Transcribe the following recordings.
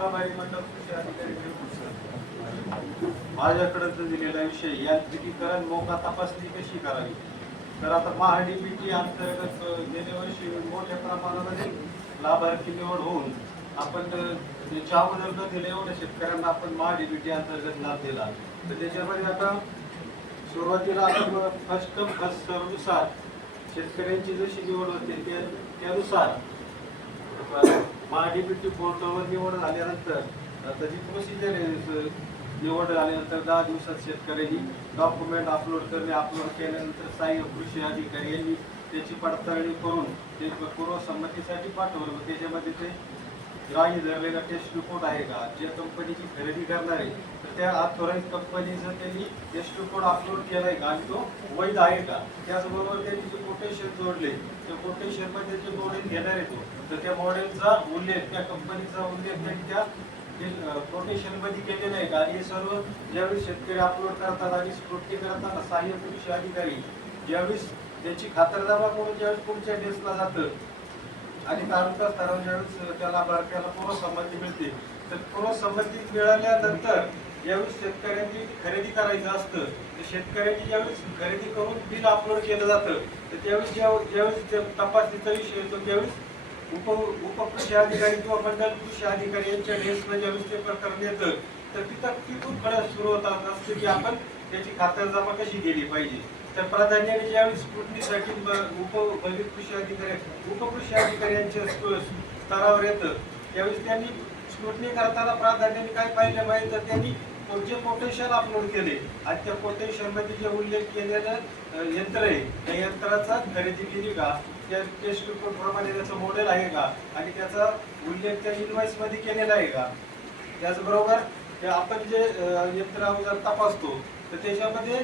प्रभारी मंडळ कृषी अधिकारी माझ्याकडे दिलेला विषय यांत्रिकीकरण मोका तपासणी कशी करावी. तर आता महाडीबीटी अंतर्गत गेल्या वर्षी मोठ्या प्रमाणामध्ये लाभार्थी निवड होऊन आपण ज्या अगोदर न दिले एवढ्या शेतकऱ्यांना आपण महाडीबीटी अंतर्गत लाभ दिला. तर त्याच्यामध्ये आता सुरुवातीला आपण फर्स्ट कम फर्स्ट सर्वनुसार शेतकऱ्यांची जशी निवड होते त्यानुसार महाडीबीटी पोर्टलवर निवड झाल्यानंतर त्याची प्रोसिजर आहे. निवड झाल्यानंतर 10 दिवसात शेतकऱ्यांनी डॉक्युमेंट अपलोड करणे. अपलोड केल्यानंतर सहाय्यक कृषी अधिकारी यांनी त्याची पडताळणी करून ते पूर्वसंमतीसाठी पाठवलं. त्याच्यामध्ये ते ग्राह्य धरलेला टेस्ट रिपोर्ट आहे का, ज्या कंपनीची खरेदी करणार आहे तर त्या ऑथोराईज कंपनीचं त्यांनी टेस्ट रिपोर्ट अपलोड केला आहे का आणि तो वैध आहे का. त्याचबरोबर त्यांनी जे कोटेशन जोडले त्या कोटेशनमध्ये जे मॉडेल घेणार आहे तर त्या मॉडेलचा उल्लेख, त्या कंपनीचा उल्लेख त्यांनी त्या कोटेशन मध्ये केलेलं आहे का. हे सर्व ज्यावेळी शेतकरी अपलोड करतात आणि स्क्रुटनी करताना सहाय्यक कृषी अधिकारी ज्यावेळेस त्याची खातरजमा करून ज्यावेळेस पुढच्या डेस्कला जातं आणि तालुका स्तरावर ज्यावेळेस त्याला पूर्वसंमती मिळते तर पूर्वसंमती मिळाल्यानंतर ज्यावेळेस शेतकऱ्यांनी खरेदी करायचं असतं तर शेतकऱ्यांनी ज्यावेळेस खरेदी करून बिल अपलोड केलं जातं तर त्यावेळेस ज्यावेळेस तपासणीचा विषय येतो त्यावेळेस उपकृषी अधिकारी किंवा मंडल कृषी अधिकारी यांच्या डेस्कला ज्यावेळेस ते प्रकरण येतं तर तिथून कडे सुरू होतात असतं की आपण त्याची खातरजमा कशी केली पाहिजे. तर प्राधान्याने ज्यावेळेस स्क्रुटनीसाठी उपकृषी अधिकारी यांच्या स्तरावर येतं त्यावेळेस त्यांनी स्क्रुटनी करताना प्राधान्याने काय पाहिलं पाहिजे तर त्यांनी जे कोटेशन अपलोड केले आणि त्या कोटेशन मध्ये जे उल्लेख केलेलं यंत्र आहे त्या यंत्राचा खरेदी केली का, त्या टेस्ट रिपोर्ट प्रमाणे त्याचं मॉडेल आहे का आणि त्याचा उल्लेख त्या इनवॉइस मध्ये केलेला आहे का. त्याचबरोबर आपण जे यंत्र अगोदर तपासतो तर त्याच्यामध्ये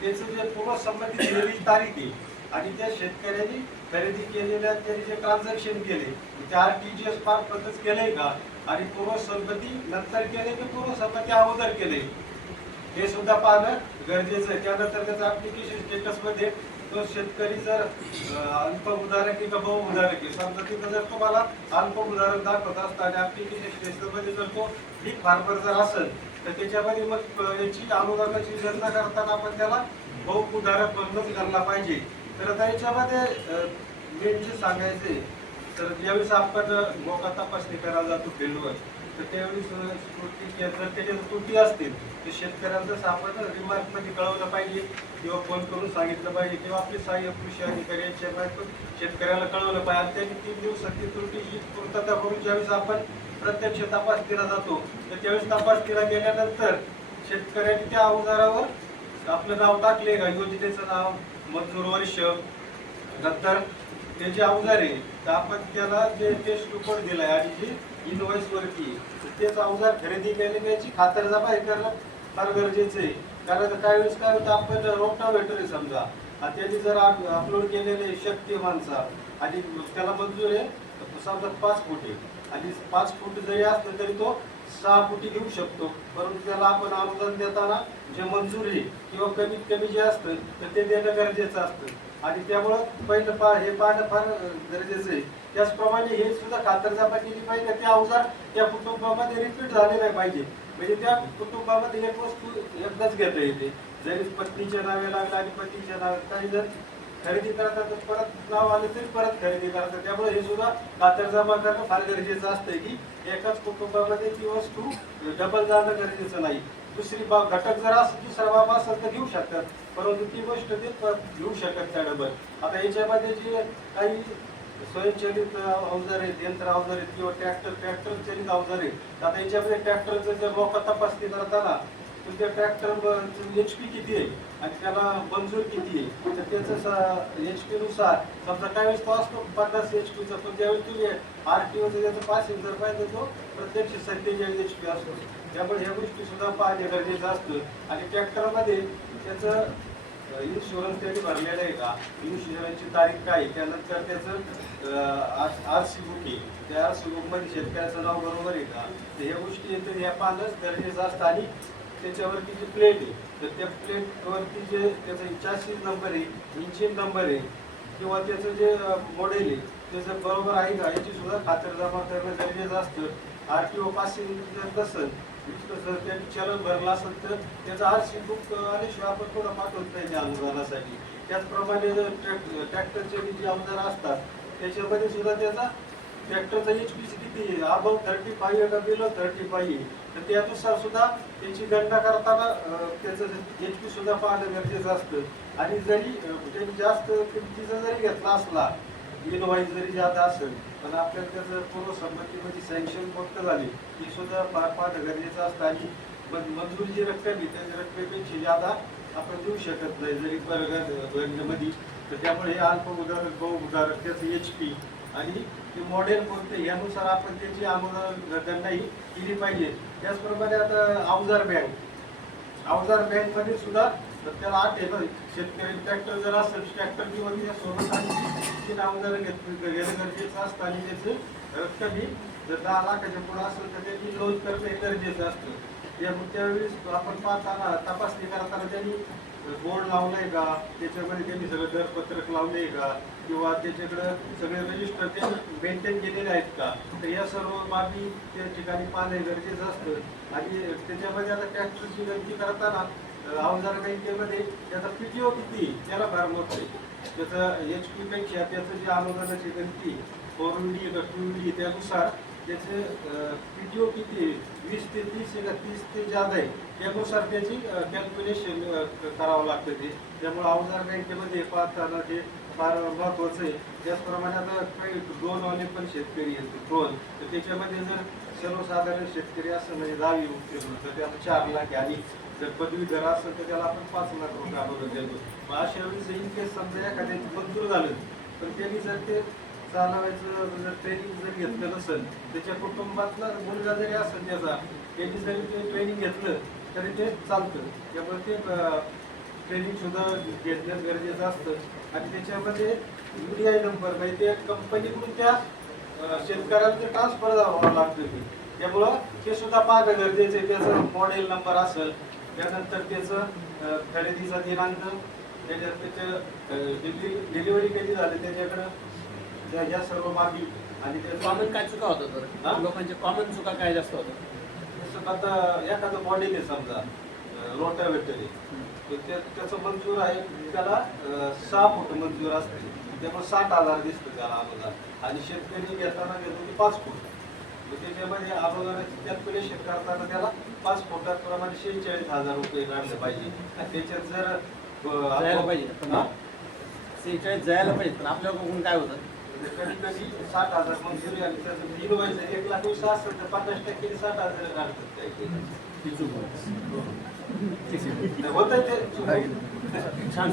त्याचं जे पूर्वसंमती दिलेली तारीख आहे आणि त्या शेतकऱ्यांनी खरेदी केलेल्या त्यांनी जे ट्रान्झॅक्शन केले ते RTGS मार्फतच केलंय का आणि पूर्वसंमती नंतर केले की पूर्वसंमती अगोदर केले हे सुद्धा पाहणं गरजेचं आहे. त्यानंतर त्याचं ऍप्लिकेशन स्टेटस मध्ये तो शेतकरी जर अल्प उदाहरण की बहु उदाहरण की समजा तिथं जर तुम्हाला अल्प उदाहरण दाखवत असतं आणि ऍप्लिकेशन स्टेटस मध्ये जर तो बिग फार्मर जर असेल तर त्याच्यामध्ये मग याची अनुदानाची योजना करताना आपण त्याला बहु उदाहरण बंदच करायला पाहिजे. तर त्याच्यामध्ये मेन जे सांगायचे तर ज्यावेळेस आपण मोका तपासणी करायला जातो फील्डवर तर त्यावेळेस जर त्याच्यात त्रुटी असतील तर शेतकऱ्यांचं आपण रिमार्क मध्ये कळवलं पाहिजे किंवा फोन करून सांगितलं पाहिजे किंवा आपले सहाय्यक कृषी अधिकारी यांच्या मार्फत शेतकऱ्याला कळवलं पाहिजे. आणि त्यांनी 3 दिवसात ती त्रुटीची पूर्तता करून ज्यावेळेस आपण प्रत्यक्ष तपासणीला जातो तर त्यावेळेस तपासणीला गेल्यानंतर शेतकऱ्यांनी त्या अवजारावर आपलं नाव टाकले का, योजनेचं नाव, मंजूर वर्ष, नंतर ते जे अवजार आहे तर आपण त्याला जे टेस्ट रिपोर्ट दिलाय आणि जे इनवॉइस वरती तेच अवजार खरेदी केल्याची खातरजमा हे करणं फार गरजेचं आहे. कारण काही वेळेस काय होतं आपण रोटावेटर आहे समजा आणि त्यांनी जर अपलोड केलेले शक्तिमानचा आणि त्याला मंजूर आहे समजा 5 फूट आहे आणि 5 फूट जरी असलं तरी तो 6 फुटी घेऊ शकतो. परंतु त्याला आपण अनुदान देताना जे मंजूर आहे किंवा कमीत कमी जे असतं तर ते देणं गरजेचं असतं आणि त्यामुळं पहिलं हे पाहणं फार गरजेचं आहे. त्याचप्रमाणे हे सुद्धा खातरजमा केली पाहिजे त्या अवजार त्या कुटुंबामध्ये रिपीट झाले नाही पाहिजे. म्हणजे त्या कुटुंबामध्ये एक वस्तू एकदाच घेता येते जरी पत्नीच्या नावे लागलं आणि पतीच्या नावे काही जर खरेदी करतात तर परत नाव आले तरी परत खरेदी करतात. त्यामुळे हे सुद्धा खातरजमा करणं फार गरजेचं असतं की एकाच कुटुंबामध्ये ती वस्तू डबल जाणं गरजेचं नाही. दुसरी घटक जर असं दुसरा बाबा असेल तर घेऊ शकतात परंतु ती गोष्ट ते घेऊ शकत त्या डबल. आता याच्यामध्ये जे काही स्वयंचलित अवजार आहेत, यंत्र अवजार आहेत किंवा ट्रॅक्टर चलित अवजार आहेत. आता याच्यामध्ये ट्रॅक्टरचं जर मोका तपासणी करताना तर त्या ट्रॅक्टर HP किती आहे आणि त्याला मंजूर किती आहे तर त्याचं HP नुसार समजा काही वेळेस तो असतो 50 HPचा पण ज्यावेळेस तुम्ही RTOचं त्याचं पासिंग जर पाहिजे तो प्रत्यक्ष 47 HP असतो. त्यामुळे ह्या गोष्टी सुद्धा पाहणे गरजेचं असतं आणि ट्रॅक्टरमध्ये त्याचं इन्शुरन्स त्यांनी भरलेलं आहे का, इन्शुरन्सची तारीख काय, त्यानंतर त्याचं RC बुक आहे त्या RC बुकमध्ये शेतकऱ्याचं नाव बरोबर आहे का तर ह्या गोष्टी येतात ह्या पाहणंच गरजेचं असतं. आणि त्याच्यावरती जी प्लेट आहे तर त्या प्लेटवरती जे त्याचा चॅसिस नंबर आहे, इंजिन नंबर आहे किंवा त्याचं जे मॉडेल आहे त्याचं बरोबर आहे का याची सुद्धा खातरजमा करणं गरजेचं असतं. RTO पासिंग जर नसेल जर त्यांनी चलन भरलं असेल तर त्याचा RC बुक आल्याशिवाय आपण थोडं पाठवत नाही अनुदानासाठी. त्याचप्रमाणे जर ट्रॅक्टरचे जे अवजार असतात त्याच्यामध्ये सुद्धा त्याचा ट्रॅक्टरचा HP किती अबाव 35 आहे का बिलो 35 आहे तर त्यानुसार सुद्धा त्याची गणना करताना त्याचं HP सुद्धा पाहणं गरजेचं असतं. आणि जरी त्यांनी जास्त किमतीचा जरी घेतला असला इनवाईज जरी जादा असेल पण आपल्याला त्याचं पूर्वसंमतीमध्ये सँक्शन फक्त झाली ही सुद्धा पाहणं गरजेचं असतं. आणि मंजूर जी रक्कम आहे त्या रकमेपेक्षा जादा आपण देऊ शकत नाही जरी वर्गामध्ये. तर त्यामुळे हे अल्प उदाहरण बहु उदाहरण त्याचं HP आणि ते मॉडेल कोणते यानुसार आपण त्याची गणना केली पाहिजे. त्याचप्रमाणे आता अवजार बँकमध्ये सुद्धा त्याला आहे ना शेतकरी ट्रॅक्टर जर असेल ट्रॅक्टर किंवा त्यासोबत आणि तीन अवजार घेणं गरजेचं असतं. आणि त्याचं रक्कम ही जर 10 लाखाच्या पुढे असेल तर त्यांनी नोंद करणं हे गरजेचं असतं. त्यावेळेस आपण पाहताना तपासणी करताना त्यांनी बोर्ड लावलंय का त्याच्यामध्ये त्यांनी सगळं दरपत्रक लावलंय का किंवा त्याच्याकडं सगळे रजिस्टर त्यांनी मेंटेन केलेले आहेत का तर या सर्व बाबी त्या ठिकाणी पाहणं गरजेचं असतं. आणि त्याच्यामध्ये आता ट्रॅक्टरची गणती करताना अवजार बँकेमध्ये त्याचा PTO किती त्याला फार मोठं आहे. त्याचं HP पेक्षा त्याचं जे अनुदानाची गणती 4VD का 2VD त्यानुसार त्याचं PTO किती 20 ते 30 का 30 ते जादा आहे त्यानुसार त्याची कॅल्क्युलेशन करावं लागतं ते. त्यामुळे अवजार बँकेमध्ये पाहताना ते फार महत्त्वाचं आहे. त्याचप्रमाणे आता काही ड्रोनवाले पण शेतकरी आहेत ड्रोन तर त्याच्यामध्ये जर सर्वसाधारण शेतकरी असं म्हणजे 10वी उत्तीर्ण तर त्याला 4 लाख आणि जर पदवीधर असेल तर त्याला आपण 5 लाख रुपये अगोदर देतो. मग अशा वेळेस इन केस समजा एखाद्याची मंजूर झालं पण त्यांनी जर ते चालवायचं जर ट्रेनिंग जर घेतलं नसेल त्याच्या कुटुंबातला मुलगा जरी असेल त्याचा त्यांनी जरी ते ट्रेनिंग घेतलं तरी ते चालतं. त्यामुळे ते ट्रेनिंग सुद्धा घेतलं गरजेचं असतं. आणि त्याच्यामध्ये UDI नंबर म्हणजे ते कंपनीकडून त्या शेतकऱ्याला ते ट्रान्सफर व्हावं लागतं. त्यामुळं ते सुद्धा पाहणं गरजेचं आहे. त्याचं मॉडेल नंबर असेल त्यानंतर त्याचं खरेदीचा दिनांक त्याच्यात त्याचं डिलिव्हरी कधी झाली त्याच्याकडं या सर्व बाबी. आणि कॉमन काय चुका होतात लोकांच्या कॉमन चुका काय जास्त होतात. आता एखादं मॉडेल आहे समजा रोटावेटर आहे त्याचं मंजूर आहे त्याला 6 फूट मंजूर असते त्यामुळे 60,000 दिसतं त्याला अनुदान. आणि शेतकरी घेताना घेतो की 5 फूट त्याच्यामध्ये अनुदानाची कॅल्क्युलेशन करताना त्याला 5 फुटाप्रमाणे 46,000 रुपये काढले पाहिजे. आणि त्याच्यात जर जायला पाहिजे 46 जायला पाहिजे पण आपल्या बघून काय होतं कधी कधी 60,000 मंजुरी आणि त्याचं बिल व्हायचं 1,20,000 असेल तर 50% 60,000 काढतात होत ते छान.